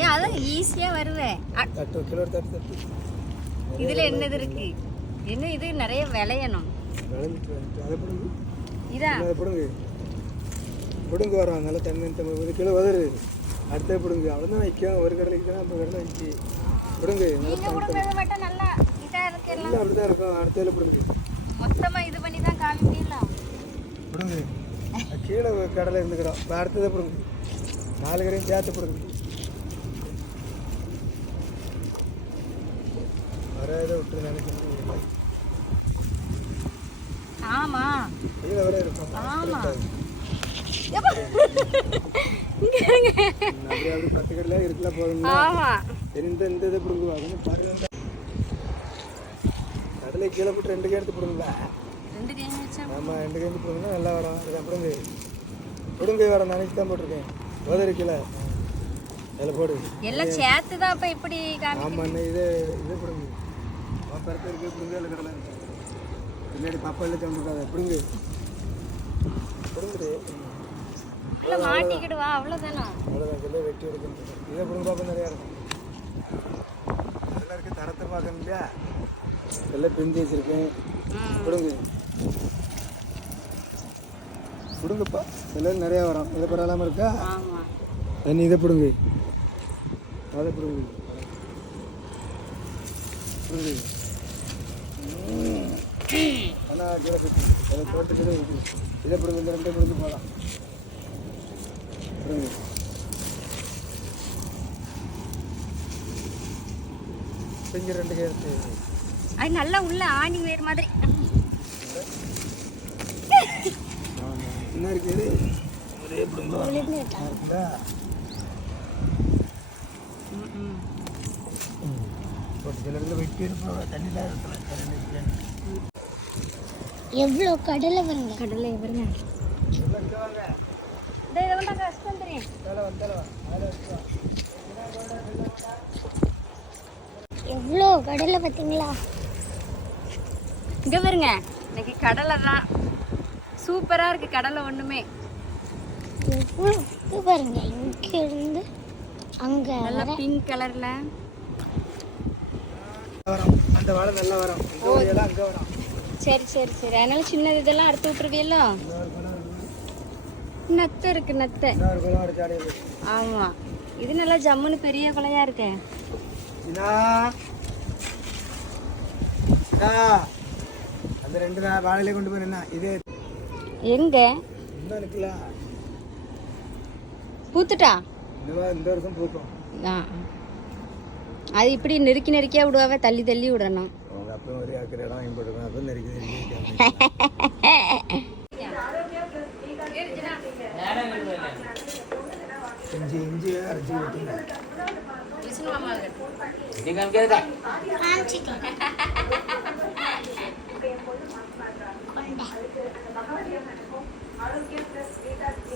ஏன் அதான் ஈஸியா வருவேன். இதுல என்னது இருக்கு? என்ன இது நிறைய விளையணும். இதான் பிடுங்க வரோம். நல்லா தண்ணி 1 கிலோ வதரு. அடுத்த பிடுங்க அவ்வளோதான் வைக்கும். ஒரு கடலைக்கு தான் 50 கடலை வச்சு பிடுங்க. நல்லா இதா இருக்கு. எல்லாம் அப்படிதான் இருக்கும். அடுத்த பிடுங்க மொத்தமா இது பண்ணி தான் காமிக்கலாம். பிடுங்க கீழே கடலை இருந்துக்கிடும். இப்போ அடுத்ததை பிடுங்க. 4 கடையும் சேர்த்து பிடுங்க. வர இதை விட்டு நினைக்கிறேன். ஆமா கீழே வர இருக்கும். ஆமா அப்படியே 10 கடலை இருக்கலாம் போதும். ஆமா இந்த இதை பிடுங்குவாங்க. பாருங்க கடலை கீழே போட்டு 2 கை எடுத்து பிடுங்களா. 2 கை வச்சா ஆமாம் 2 கை எடுத்து பிடுங்க நல்லா வரும். அதுக்கப்புறம் பிடுங்கை வர நினைச்சு தான் போட்டிருக்கேன். உதறி கீழே அதில் போடு. எல்லாம் சேர்த்து தான் அப்போ இப்படி ஆமாம் இதை பிடுங்க. பருப்பு இருக்கு பிடுங்க. இல்லை கடலை பின்னாடி பாப்பாவில் தந்துருக்காங்க. பிடுங்கு பிடுங்குது. இல்லை மாட்டிக்கிடுவா. அவ்வளோதானா? அவ்வளோதான். இதெல்லாம் வெட்டி எடுக்கணும். இதை பிடுங்க பார்ப்போம். நிறையா இருக்கும். அதெல்லாம் இருக்குது. தரத்தை பார்க்கணும் இல்லையா. எல்லாம் பிரிஞ்சு வச்சுருக்கேன். பிடுங்கு பிடுங்கப்பா. எல்லாம் நிறையா வரும். இதை பரவாயில்லாமல் இருக்கா? தண்ணி இதை பிடுங்கு. அதை பிடுங்கு பிடுங்கு. ஆனால் கீழே போட்டு அதை தோட்டத்தில் இதை பிடுங்க. இந்த 2 பிடுங்க போகலாம். பிடுங்கு செஞ்சு 2 கை எடுத்து அது நல்லா உள்ள ஆணி வேறு மாதிரி. என்ன இருக்குது? ஒரே பிடுங்க இருக்குதா? வெட்டி எடுப்போம். தண்ணி தான் இருக்கலாம். எவ்வளோ கடலை வருங்க. கடலை வருங்க. கஷ்டம் தெரியும். எவ்வளோ கடலை பார்த்தீங்களா? இங்கே வருங்க. இன்னைக்கு கடலை தான் சூப்பராக இருக்குது. கடலை ஒன்றுமே எவ்வளோ இது பாருங்க. இங்கேருந்து அங்கே நல்லா பிங்க் கலரில் வரும். அந்த வாழை நல்லா வரும். எல்லாம் அங்கே வரும். சரி சரி சரி. அதனால சின்னது இதெல்லாம் அறுத்து விட்டுருவியല്ലോ. நத்தை இருக்கு. நத்தை. ஆமா இது நல்லா ஜம்முன்னு பெரிய கொலையா இருக்கு. அந்த 2 வாழையிலே கொண்டு போய் என்ன இது எங்க இருக்குல்ல பூத்துட்டா? இந்த வருஷம் பூக்கும். அது இப்படி நெருக்கி நெருக்கியா விடுவாவே. தள்ளி தள்ளி விடணும். அப்புறம் ஒரு ஏக்கர் இடம் வாங்கி போட்டுருக்கோம். அப்புறம் நெருக்கி இஞ்சி அரைச்சி ஊற்றுங்க. கொண்டை